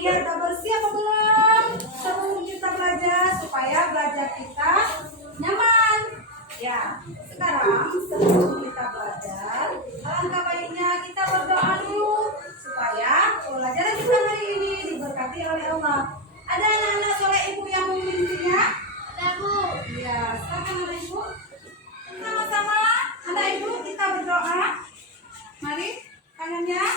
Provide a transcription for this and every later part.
Iya, udah bersih apa belum? Sebelum kita belajar supaya belajar kita nyaman. Ya, sekarang sebelum kita belajar, alangkah baiknya kita berdoa dulu supaya pelajaran kita hari ini diberkati oleh Allah. Ada anak-anak soleh ibu yang memimpinnya? Ada Bu. Iya, silakan anak ibu. Sama-sama anak ibu kita berdoa. Mari, tangannya.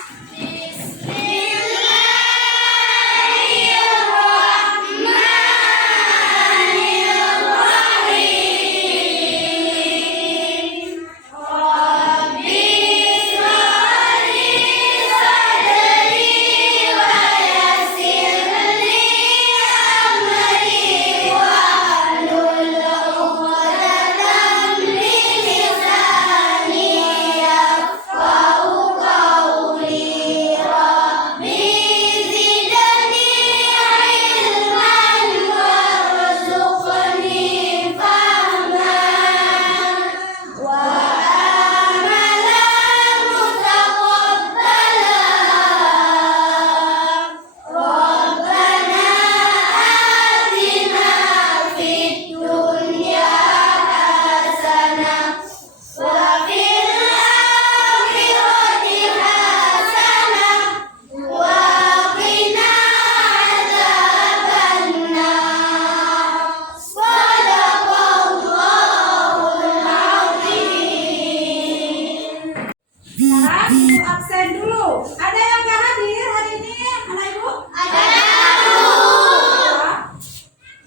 Ibu absen dulu. Ada yang nggak hadir hari ini, anak ibu? Ada.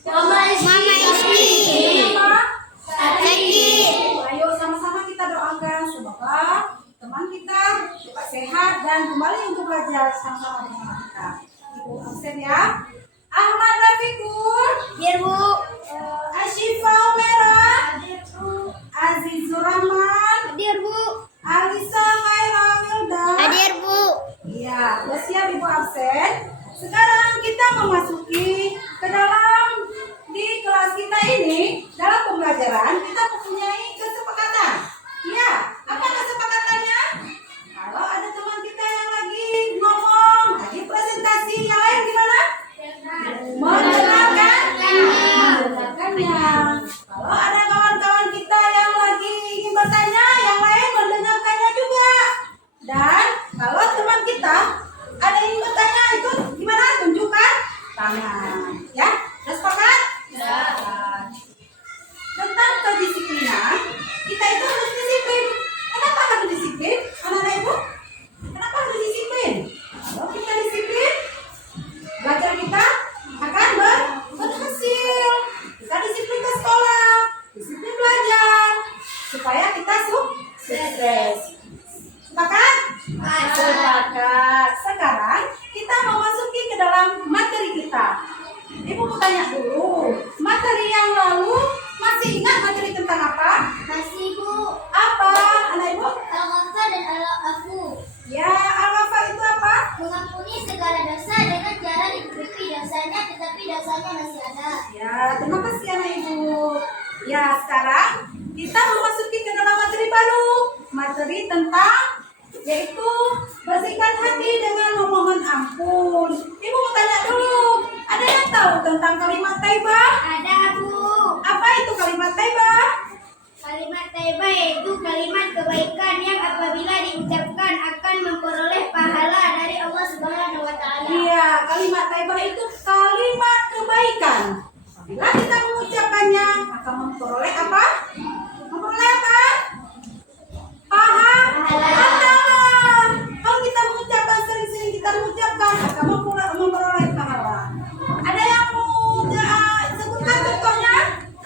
Mama Ismi. Ayo sama-sama kita doakan semoga teman kita cepat sehat dan kembali untuk belajar sama-sama bersama kita. Ibu absen ya. Ahmad Rafiqur. Hadir Bu. Ashifa Umera. Hadir Bu. Azizur Rahman. Hadir Bu. Alisa Khaira Wilda. Hadir Bu. Iya, sudah siap ibu absen. Sekarang kita memasuki ke dalam di kelas kita ini. Dalam pembelajaran kita mempunyai kesepakatan. Iya, apa kesepakatannya? Kalau ada teman kita yang lagi ngomong, lagi presentasi, yang lain gimana? Mendengarkan. Mendengarkannya. Kalau ada kawan-kawan kita yang lagi ingin bertanya, yang lain mendengarkannya juga. Dan kalau teman kita ada yang ingin bertanya, itu gimana? Tunjukkan tangan. Ya, sudah sepakat? Ya. Tentang kedisiplinan, kita itu harus disiplin. Kenapa harus disiplin? Anak-anak ibu? Kenapa harus disiplin? Kalau kita disiplin, belajar kita akan berhasil. Kita disiplin ke sekolah, disiplin belajar, supaya kita sukses. Sepakat? Sepakat. Sekarang kita memasuki ke dalam materi kita. Ibu mau tanya dulu, materi yang lalu masih ingat materi tentang apa? Masih Bu. Apa, anak ibu? Al-Ghafar dan Al-Afu. Ya, al-ghafar itu apa? Mengampuni segala dosa dengan cara ditutupi dosanya, tetapi dosanya masih ada. Ya, terima kasih anak ibu. Ya, sekarang kita memasuki ke dalam materi baru. Materi tentang yaitu bersihkan hati dengan memohon ampun. Ibu mau tanya dulu, ada yang tahu tentang kalimat taibah? Ada Bu. Apa itu kalimat taibah? Kalimat taibah yaitu kalimat kebaikan yang apabila diucapkan akan memperoleh pahala dari Allah Subhanahu wa taala. Iya, kalimat taibah itu kalimat kebaikan. Bila kita mengucapkannya akan memperoleh apa? Memperoleh apa? Pahala. Kalau kita mengucapkan sering-sering kita mengucapkan akan memperoleh pahala. Ada yang mau sebutkan contohnya?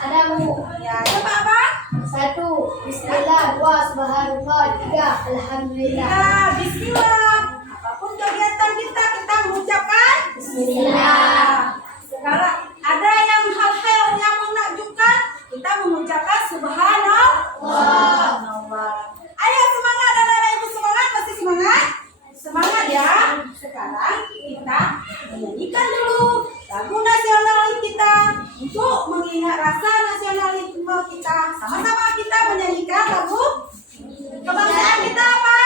Ada Bu. Ya, coba apa? 1. Bismillah. 2. Subhanallah. 3. Alhamdulillah. Ya, bismillah. Apapun kegiatan kita mengucapkan Bismillah. Sekarang ada yang hal-hal yang menakjubkan, kita mengucapkan subhanallah. Ayo semangat anak-anak ibu, semangat, masih semangat? Semangat ya. Sekarang kita menyanyikan dulu lagu nasional kita untuk mengingat rasa nasionalisme kita. Sama-sama kita menyanyikan lagu kebangsaan kita apa?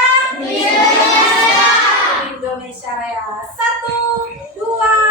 Indonesia Raya. 1, 2,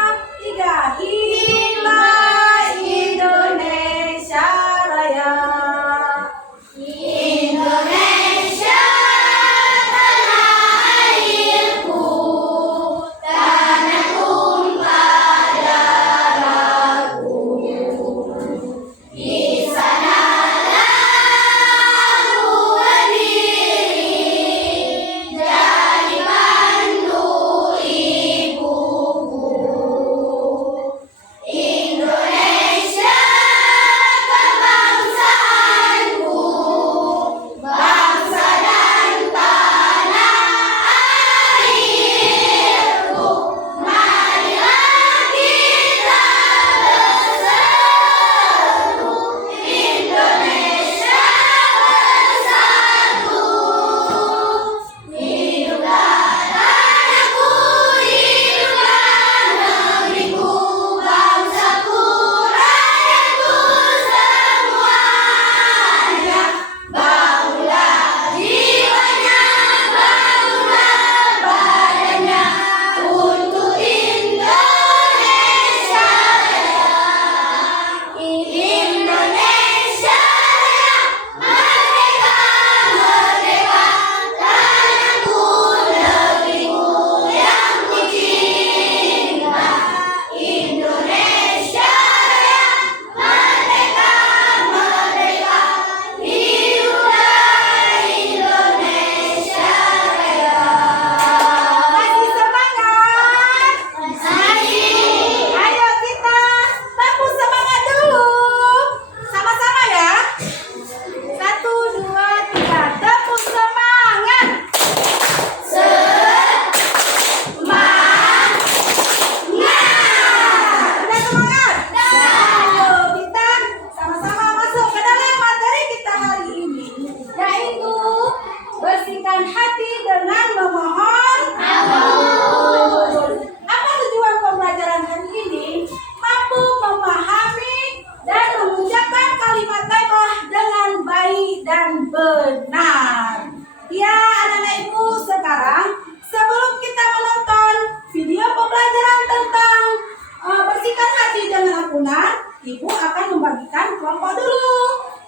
Ibu akan membagikan kelompok dulu.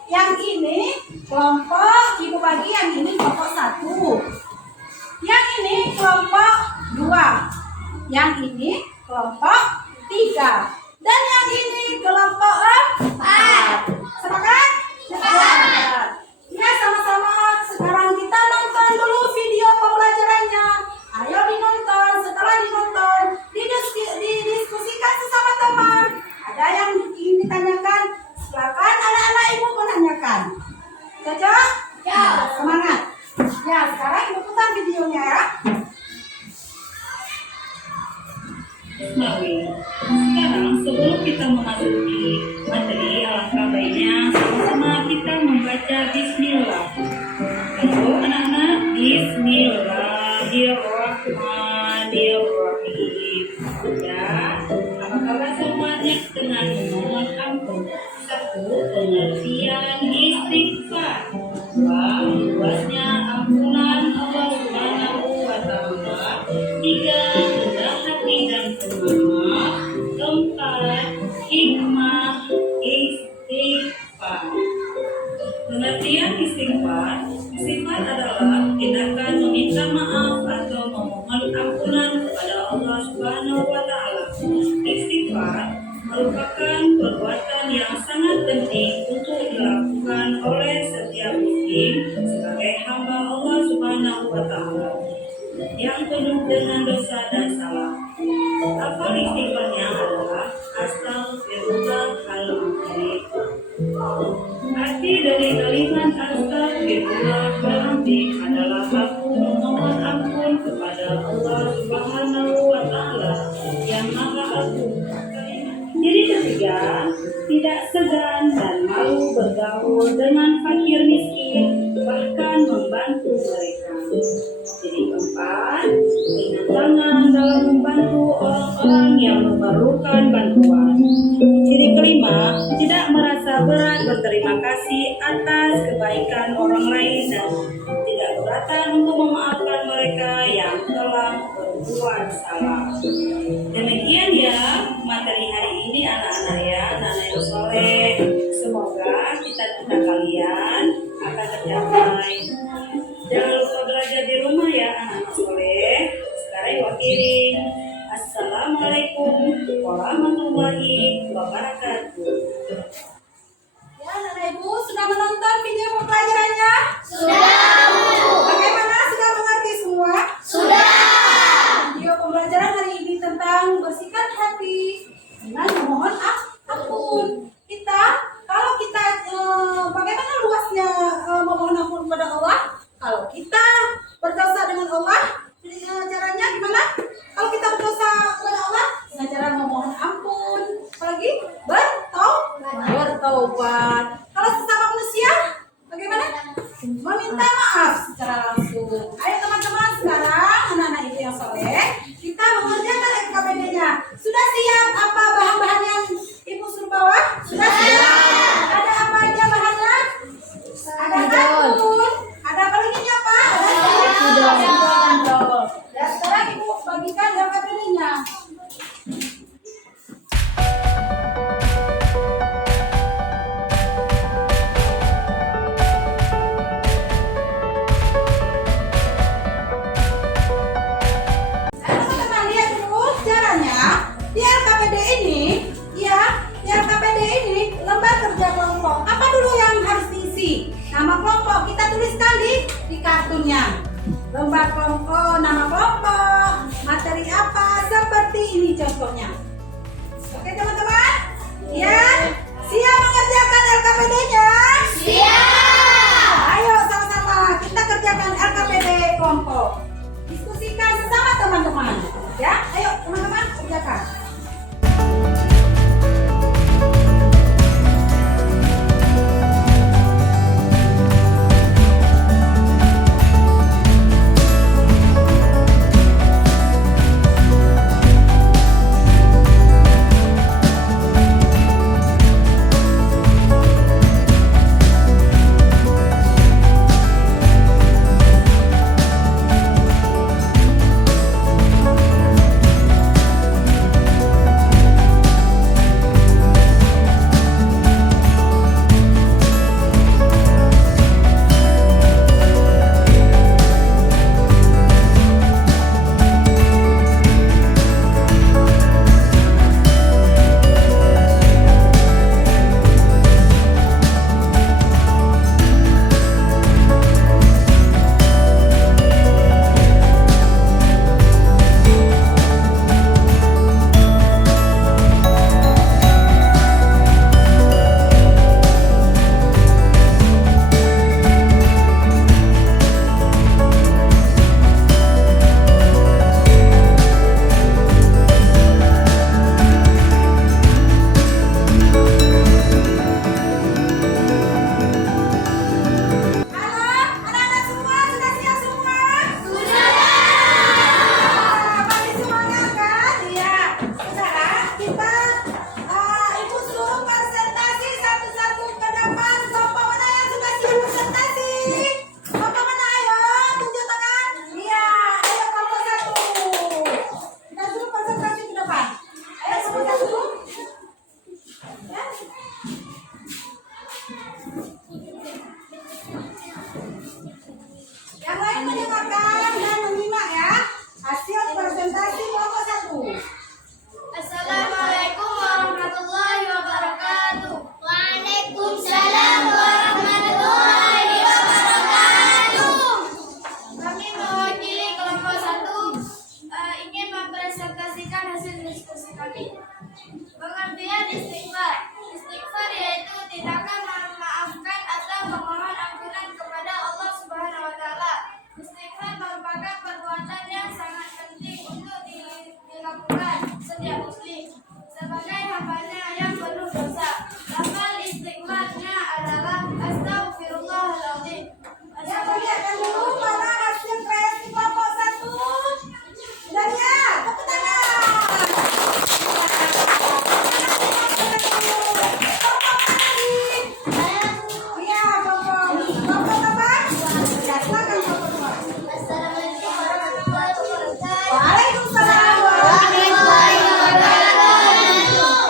Yang ini kelompok, Ibu bagi yang ini kelompok 1. Yang ini kelompok 2. Yang ini kelompok 3. Dan yang ini kelompok 4. Sepakat? Sepakat. Ya, sama-sama. Sekarang kita nonton dulu video pembelajarannya. Ayo dinonton. Setelah dinonton, didiskusikan sesama teman. Ada yang ingin ditanyakan? Silakan anak-anak ibu menanyakan. Cocok? Ya. Semangat. Ya, sekarang ibu putar videonya ya. Sekarang sebelum kita memasuki materi, alangkah baiknya sama-sama kita membaca Bismillah. Ayo anak-anak, Bismillahirrahmanirrahim. Ya, apa kabar semuanya dengan memohon ampun? 1. Pengertian istighfar. 2. Luasnya ampunan Allah Subhanahu wa Ta'ala. 3. Rendah hati dan pemaaf. 4. Hikmah istighfar. Pengertian istighfar. Istighfar adalah tindakan meminta maaf atau memohon ampunan kepada Allah Subhanahu wa Ta'ala. Istighfar merupakan perbuatan yang sangat penting untuk dilakukan oleh setiap muslim sebagai hamba Allah Subhanahu wa Ta'ala yang penuh dengan dosa dan salah. Lafaz istighfarnya adalah Astaghfirullahaladzim. Arti dari kalimat Astaghfirullahaladzim adalah aku memohon ampun kepada Allah Subhanahu wa Ta'ala yang Maha Agung. Jadi ketiga, tidak segan dan malu bergaul dengan fakir miskin, bahkan membantu mereka. Jadi keempat, ringan tangan dalam membantu orang-orang yang memerlukan bantuan. Ciri kelima, tidak merasa berat berterima kasih atas kebaikan orang lain dan tidak keberatan untuk memaafkan mereka yang telah berbuat salah. Demikian ya materi hari ini anak-anak ya, anak-anak yang soleh. Semoga cita-cita kalian akan tercapai. Jangan lupa belajar di rumah ya anak-anak soleh. Sekarang wakili. Assalamualaikum warahmatullahi wabarakatuh. Ya, anak ibu sudah menonton video pembelajarannya? Sudah. Bagaimana, sudah mengerti semua? Sudah. Video pembelajaran hari ini tentang bersihkan hati dengan memohon ampun. Kalau kita bagaimana luasnya memohon ampun kepada Allah? Kalau kita berdosa dengan Allah, caranya gimana? Kalau kita berdosa kepada Allah, dengan cara memohon ampun, apalagi bertaubat. Kalau sesama manusia, bagaimana? Meminta maaf secara langsung. Ayo teman-teman, sekarang anak-anak ibu yang soleh, kita mengerjakan LKPD-nya. Sudah siap apa bahan-bahan yang ibu suruh bawa? Sudah siap. Ada apa aja bahannya? Ada sabun. Ada apa lagi apa? Ada sendok. Dan sekarang ibu bagikan LKPD-nya. Teman-teman lihat dulu caranya. Di LKPD ini lembar kerja kelompok. Apa dulu yang harus diisi? Nama kelompok kita tuliskan di kartunnya. Lembar kelompok, nama kelompok, materi apa, seperti ini contohnya. Oke teman-teman? Ya, siap mengerjakan LKPD-nya? Siap. Ayo sama-sama kita kerjakan LKPD kelompok. Diskusikan sesama teman-teman. Ya, ayo teman-teman kerjakan. Pengertian istighfar. Istighfar yaitu tindakan memaafkan atau memohon ampunan kepada Allah Subhanahu wa taala. Istighfar merupakan perbuatan yang sangat penting untuk dilakukan setiap muslim sebagai hambanya yang penuh dosa. Lafal istighfarnya adalah Astaghfirullahaladzim. Ya, lihatkan dulu mana hasil kreasi kelompok 1. Udah lihat, tepuk tangan. Kelompok mana nih? Iya, kelompok apa? Ya, silakan kelompok 2. Assalamualaikum warahmatullahi wabarakatuh. Waalaikumsalam warahmatullahi wabarakatuh.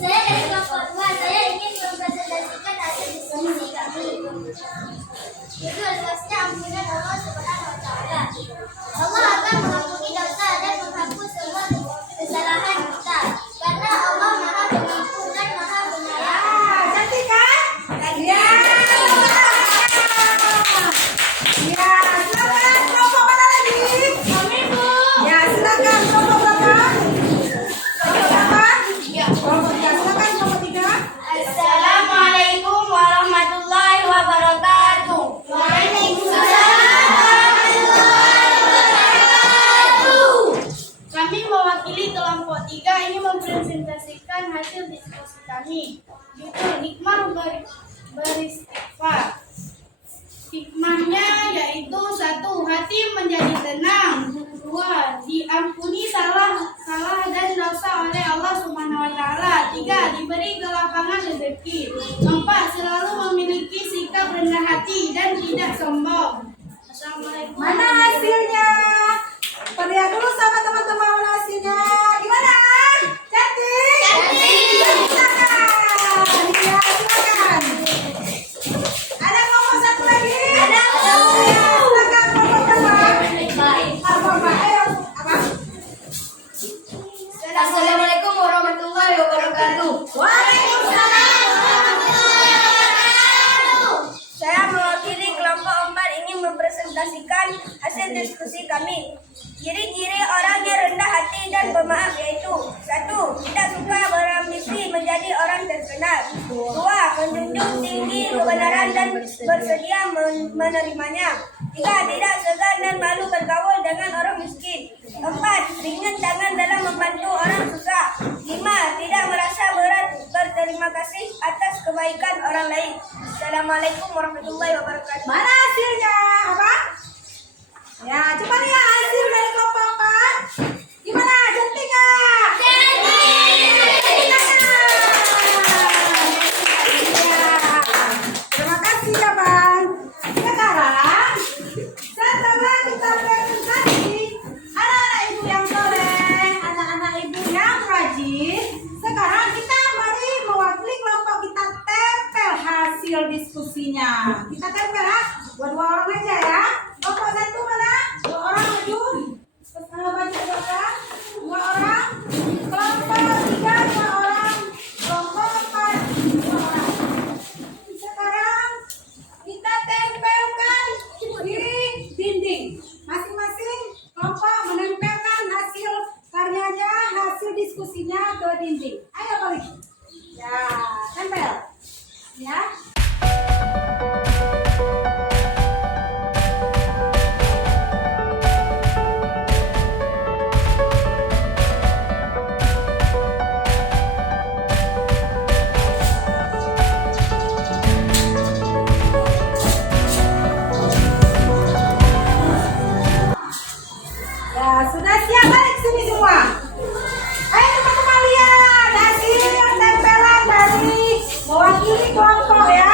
Saya dari kelompok 2. Saya ingin mempresentasikan hasil diskusi kami. Itu asasnya ampunan Allah Subhanahu wa taala. Allah akan mengampuni dosa dan menghapus semua kesalahan kita. Karena Allah Maha Pengampun dan Maha Penyayang. Ah, cantik kan? Ya. Ya, silakan kelompok mana lagi? Kami, Bu. Ya, silakan kelompok berapa? Kelompok berapa? Kelompok 3. Silakan kelompok 3. Assalamualaikum warahmatullahi wabarakatuh. Waalaikumsalam warahmatullahi wabarakatuh. Kami mewakili kelompok 3 ini mempresentasikan hasil diskusi kami. Judul hikmah beristighfar. Hikmahnya yaitu 1. Hati menjadi tenang. 2. Diampuni salah dan dosa oleh Allah Subhanahu wa taala. 3. Diberi kelapangan rezeki. 4. Selalu memiliki sikap rendah hati dan tidak sombong. Assalamualaikum. Mana hasilnya? Perlihat dulu sama teman-teman mana hasilnya. Gimana? Cantik? Cantik. Silakan. Ya, silakan. Ada kelompok 1 lagi? Ada. Ya, silakan kelompok berapa? Apa? Ayo, apa? Assalamualaikum warahmatullahi wabarakatuh. Waalaikumsalam warahmatullahi wabarakatuh. Saya mewakili kelompok 4 ingin mempresentasikan hasil diskusi kami. Ciri-ciri orang yang rendah hati dan pemaaf yaitu 1. Tidak suka berambisi menjadi orang terkenal. 2. Menjunjung tinggi kebenaran dan bersedia menerimanya. 3. Tidak segan dan malu bergaul dengan orang miskin. 4. Ringan tangan dalam membantu orang susah. 5. Tidak merasa berat berterima kasih atas kebaikan orang lain. Assalamualaikum warahmatullahi wabarakatuh. Mana hasilnya? Apa? Ya, coba lihat hasil dari kelompok 4. Gimana? Cantik nggak? Ya, terima kasih ya Bang. Sekarang setelah kita presentasi anak-anak ibu yang soleh, anak-anak ibu yang rajin, sekarang kita mari mewakili kelompok kita tempel hasil diskusinya. Kita tempel ya, buat 2 orang aja ya. Kelompok 1 mana? 2 orang maju. Baju berapa? 2 orang. Kelompok 3 2 orang. Kelompok 4 2 orang. Sekarang kita tempelkan di dinding. Masing-masing kelompok menempelkan hasil karyanya, hasil diskusinya ke dinding. Ayo balik. Ya, tempel. Ya. Ya, sudah siap balik sini semua. Ayo teman-teman lihat hasil tempelan dari mewakili kelompok ya.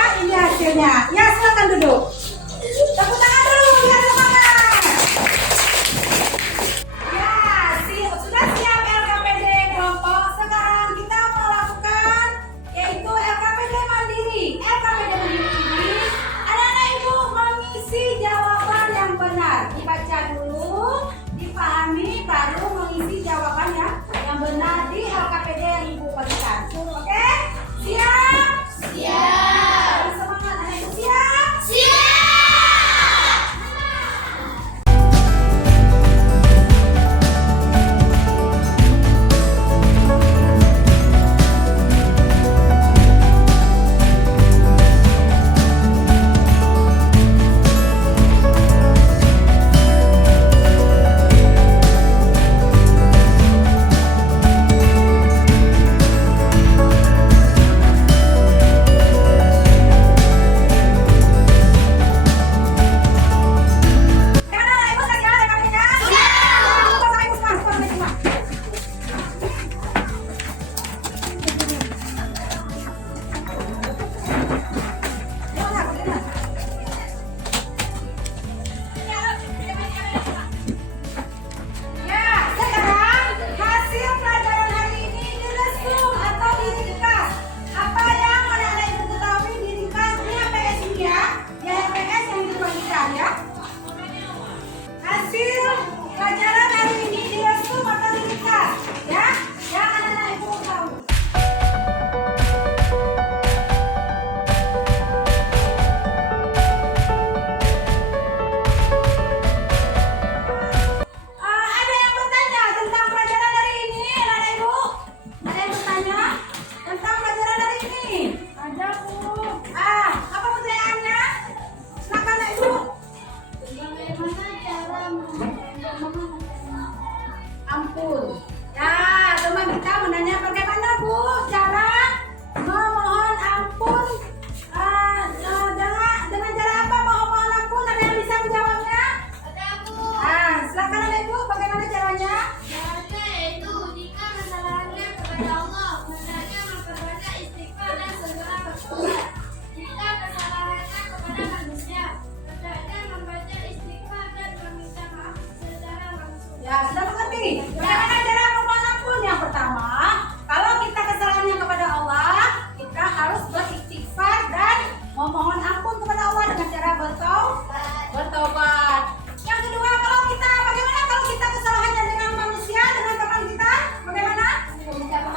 kepada Allah, hendaknya memperbanyak istighfar dan segera bertobat. Jika kesalahannya kepada manusia, hendaknya membaca istighfar dan meminta maaf secara langsung. Ya, sudah mengerti. Bagaimana cara memohon ampun? Yang pertama, kalau kita kesalahannya kepada Allah, kita harus beristighfar dan memohon ampun kepada Allah dengan cara bertobat. Yang kedua, bagaimana kalau kita kesalahannya dengan manusia, dengan teman kita, bagaimana?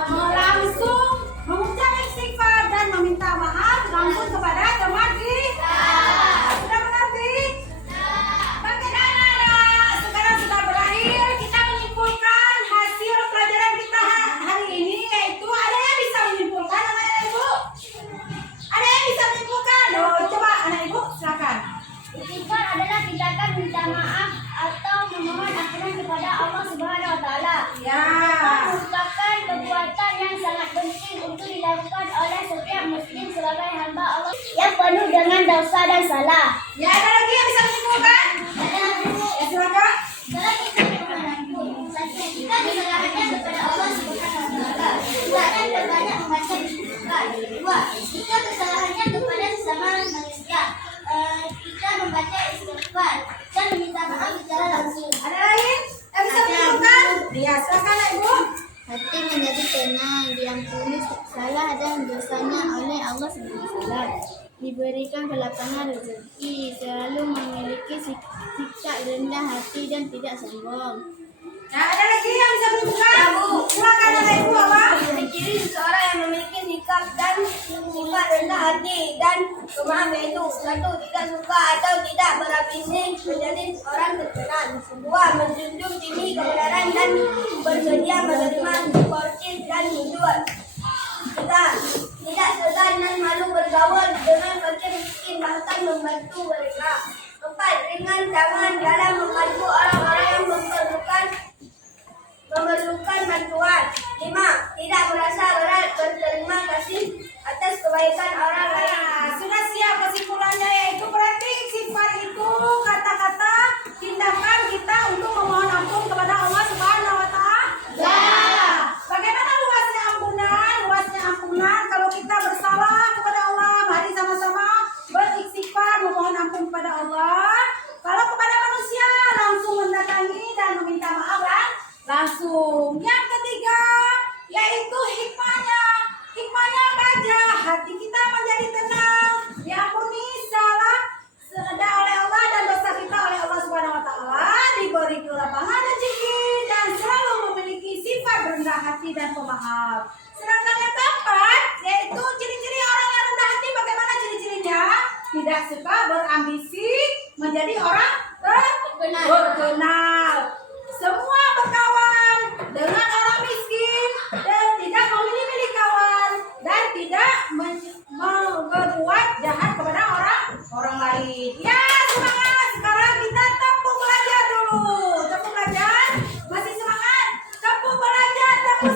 Langsung mengucap istighfar dan meminta maaf langsung kepada teman kita. Sudah mengerti? Bagaimana? Sekarang sudah berakhir, kita menyimpulkan hasil pelajaran kita hari ini, yaitu ada yang bisa menyimpulkan, anak ibu? Ada yang bisa menyimpulkan? Oh, coba anak ibu silakan. Istighfar adalah tindakan minta maaf atau memohon ampunan kepada Allah Subhanahu wa taala. Ya. Merupakan perbuatan yang sangat penting untuk dilakukan oleh setiap muslim sebagai hamba Allah yang penuh dengan dosa dan salah. Ya, ada lagi yang bisa menyimpulkan? Ya, silakan. Jika kesalahannya kepada Allah Subhanahu wa taala, dan berbanyak membaca istighfar. Kedua, jika kesalahannya kepada sesama manusia, kita membaca istighfar dan meminta maaf secara langsung. Ada lain yang bisa menyimpulkan? Ya, silakan ibu. Hati menjadi tenang, diampuni salah dan dosanya oleh Allah SWT. Diberikan kelapangan rezeki, selalu memiliki sikap rendah hati dan tidak sombong. Nah, ada lagi yang bisa menyimpulkan? Silakan anak ibu apa? Ciri seseorang yang memiliki sikap dan sifat rendah hati dan pemaaf yaitu: 1. Tidak suka atau tidak berambisi menjadi orang terkenal. 2. Menjunjung tinggi kebenaran dan bersedia menerima porsi dan hidup. 3. Tidak segan dan malu bergaul dengan fakir miskin, bahkan membantu mereka. 4. Ringan tangan dalam membantu orang-orang yang memerlukan bantuan. 5. Tidak merasa berat berterima kasih atas kebaikan orang lain. Nah, sudah siap kesimpulannya, yaitu berarti istighfar itu kata-kata tindakan kita untuk memohon ampun kepada Allah Subhanahu wa taala. Bagaimana luasnya ampunan? Luasnya ampunan kalau kita bersalah kepada Allah, mari sama-sama beristighfar memohon ampun kepada Allah. Kalau kepada manusia langsung mendatangi dan meminta maaf langsung. Yang ketiga yaitu hikmahnya. Hikmahnya apa aja? Hati kita menjadi tenang, diampuni salah sudah oleh Allah dan dosa kita oleh Allah Subhanahu wa taala, diberi kelapangan rezeki dan selalu memiliki sifat rendah hati dan pemaaf. Sedangkan yang keempat yaitu ciri-ciri orang yang rendah hati. Bagaimana ciri-cirinya? Tidak suka berambisi menjadi orang terkenal. Semua berkawan dengan orang miskin dan tidak memilih kawan dan tidak berbuat jahat kepada orang lain. Ya, semangat. Sekarang kita tepuk belajar dulu. Tepuk belajar. Masih semangat? Tepuk belajar. Tepuk